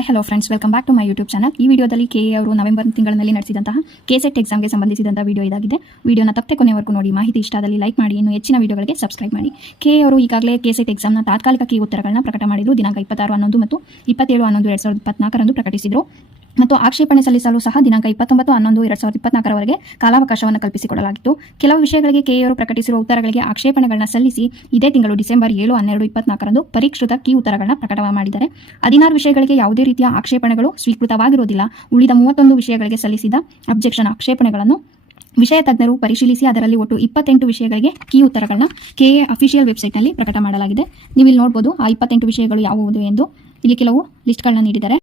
Hi hello friends, welcome back to my YouTube channel. ಈ ವಿಡಿಯೋದಲ್ಲಿ K A ಅವರು November ತಿಂಗಳಲ್ಲಿ ನಡೆಸಿದಂತಹ ಕೆಸೆಟ್ ಎಕ್ಸಾಮ್ಗೆ ಸಂಬಂಧಿಸಿದಂತಹ ವಿಡಿಯೋ ಇದಾಗಿದೆ. ವಿಡಿಯೋನ ತಪ್ಪದೆ ಕೊನೆವರೆಗೂ ನೋಡಿ. ಮಾಹಿತಿ ಇಷ್ಟದಲ್ಲಿ ಲೈಕ್ ಮಾಡಿ, ಇನ್ನು ಹೆಚ್ಚಿನ ವಿಡಿಯೋಗಳಿಗೆ ಸಬ್ಸ್ಕ್ರೈಬ್ ಮಾಡಿ. ಕೆಎ ಅವರು ಈಗಾಗಲೇ ಕೆಸೆಟ್ ಎಕ್ಸಾಮ್ನ ತಾತ್ಕಾಲಿಕ ಕೀ ಉತ್ತರಗಳನ್ನ ಪ್ರಕಟ ಮಾಡಿದ್ರು. ದಿನಾಂಕ 26/11 ಮತ್ತು 27/11/2024 ಪ್ರಕಟಿಸಿದ್ರು ಮತ್ತು ಆಕ್ಷೇಪಣೆ ಸಲ್ಲಿಸಲು ಸಹ ದಿನಾಂಕ 29/11/2024 ಕಾಲಾವಕಾಶವನ್ನು ಕಲ್ಪಿಸಿಕೊಡಲಾಗಿತ್ತು. ಕೆಲವು ವಿಷಯಗಳಿಗೆ ಕೆಎ ಅವರು ಪ್ರಕಟಿಸಿರುವ ಉತ್ತರಗಳಿಗೆ ಆಕ್ಷೇಪಣೆಗಳನ್ನ ಸಲ್ಲಿಸಿ ಇದೇ ತಿಂಗಳು ಡಿಸೆಂಬರ್ 7/12/2024 ಪರಿಷ್ಕೃತ ಕೀ ಉತ್ತರಗಳನ್ನ ಪ್ರಕಟ ಮಾಡಿದ್ದಾರೆ. 16 ವಿಷಯಗಳಿಗೆ ಯಾವುದೇ ರೀತಿಯ ಆಕ್ಷೇಪಣೆಗಳು ಸ್ವೀಕೃತವಾಗಿರುವುದಿಲ್ಲ. ಉಳಿದ 31 ವಿಷಯಗಳಿಗೆ ಸಲ್ಲಿಸಿದ ಅಬ್ಜೆಕ್ಷನ್ ಆಕ್ಷೇಪಣೆಗಳನ್ನು ವಿಷಯ ತಜ್ಞರು ಪರಿಶೀಲಿಸಿ ಅದರಲ್ಲಿ ಒಟ್ಟು 28 ವಿಷಯಗಳಿಗೆ ಕೀ ಉತ್ತರಗಳನ್ನ ಕೆಎ ಅಫಿಷಿಯಲ್ ವೆಬ್ಸೈಟ್ನಲ್ಲಿ ಪ್ರಕಟ ಮಾಡಲಾಗಿದೆ. ನೀವು ಇಲ್ಲಿ ನೋಡಬಹುದು ಆ 28 ವಿಷಯಗಳು ಯಾವುವು ಎಂದು. ಇಲ್ಲಿ ಕೆಲವು ಲಿಸ್ಟ್ಗಳನ್ನ ನೀಡಿದ್ದಾರೆ.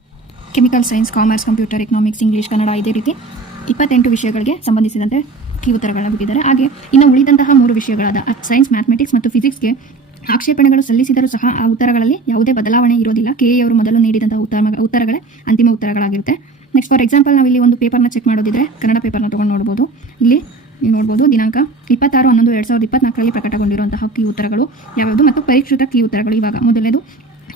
Chemical science, commerce, computer, economics, English, Kannada, ಇದೇ ರೀತಿ 28 ವಿಷಯಗಳಿಗೆ ಸಂಬಂಧಿಸಿದಂತೆ ಕೀ ಉತ್ತರಗಳನ್ನ ಬಿಟ್ಟಿದ್ದಾರೆ. ಹಾಗೆ ಇನ್ನು ಉಳಿದಂತಹ 3 ವಿಷಯಗಳಾದ ಸೈನ್ಸ್, ಮ್ಯಾಥಮೆಟಿಕ್ಸ್ ಮತ್ತು ಫಿಸಿಕ್ಸ್ಗೆ ಆಕ್ಷೇಪಣೆಗಳು ಸಲ್ಲಿಸಿದರೂ ಸಹ ಆ ಉತ್ತರಗಳಲ್ಲಿ ಯಾವುದೇ ಬದಲಾವಣೆ ಇರೋದಿಲ್ಲ. ಕೆಎ ಅವರು ಮೊದಲು ನೀಡಿದಂತಹ ಉತ್ತರಗಳೇ ಅಂತಿಮ ಉತ್ತರಗಳಾಗಿರುತ್ತೆ. ನೆಕ್ಸ್ಟ್ ಫಾರ್ ಎಕ್ಸಾಂಪಲ್ ನಾವು ಇಲ್ಲಿ ಒಂದು ಪೇಪರ್ನ ಚೆಕ್ ಮಾಡೋದಿದ್ರೆ ಕನ್ನಡ ಪೇಪರ್ನ ತೊಗೊಂಡು ನೋಡ್ಬೋದು. ಇಲ್ಲಿ ನೀವು ನೋಡ್ಬೋದು ದಿನಾಂಕ 26/11/2024 ಪ್ರಕಟಗೊಂಡಿರುವಂತಹ ಕೀ ಉತ್ತರಗಳು ಯಾವ್ಯಾವುದು ಮತ್ತು ಪರಿಷ್ಕೃತ ಕೀ ಉತ್ತರಗಳು. ಇವಾಗ ಮೊದಲನೇದು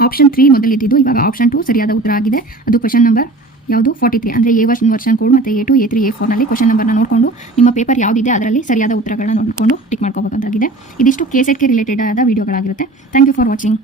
ಆಪ್ಷನ್ 3 ಮೊದಲಿದ್ದು, ಇವಾಗ ಆಪ್ಷನ್ 2 ಸರಿಯಾದ ಉತ್ತರ ಆಗಿದೆ. ಅದು ಕ್ವಶನ್ ನಂಬರ್ ಯಾವುದು 43 ಅಂದರೆ A1 ವರ್ಷನ್ ಕೋಡ್ ಮತ್ತು A2, A3, A4ನಲ್ಲಿ ಕ್ವಶನ್ ನಂಬರ್ನ ನೋಡಿಕೊಂಡು ನಿಮ್ಮ ಪೇಪರ್ ಯಾವುದಿದೆ ಅದರಲ್ಲಿ ಸರಿಯಾದ ಉತ್ತರಗಳನ್ನ ನೋಡಿಕೊಂಡು ಟಿಕ್ ಮಾಡ್ಕೋಬೇಕಾಗಿದೆ. ಇದಿಷ್ಟು ಕೆಸೆಟ್ಗೆ ರಿಲೇಟೆಡ್ ಆದ ವಿಡಿಯೋಗಳಾಗಿರುತ್ತೆ. Thank you for watching.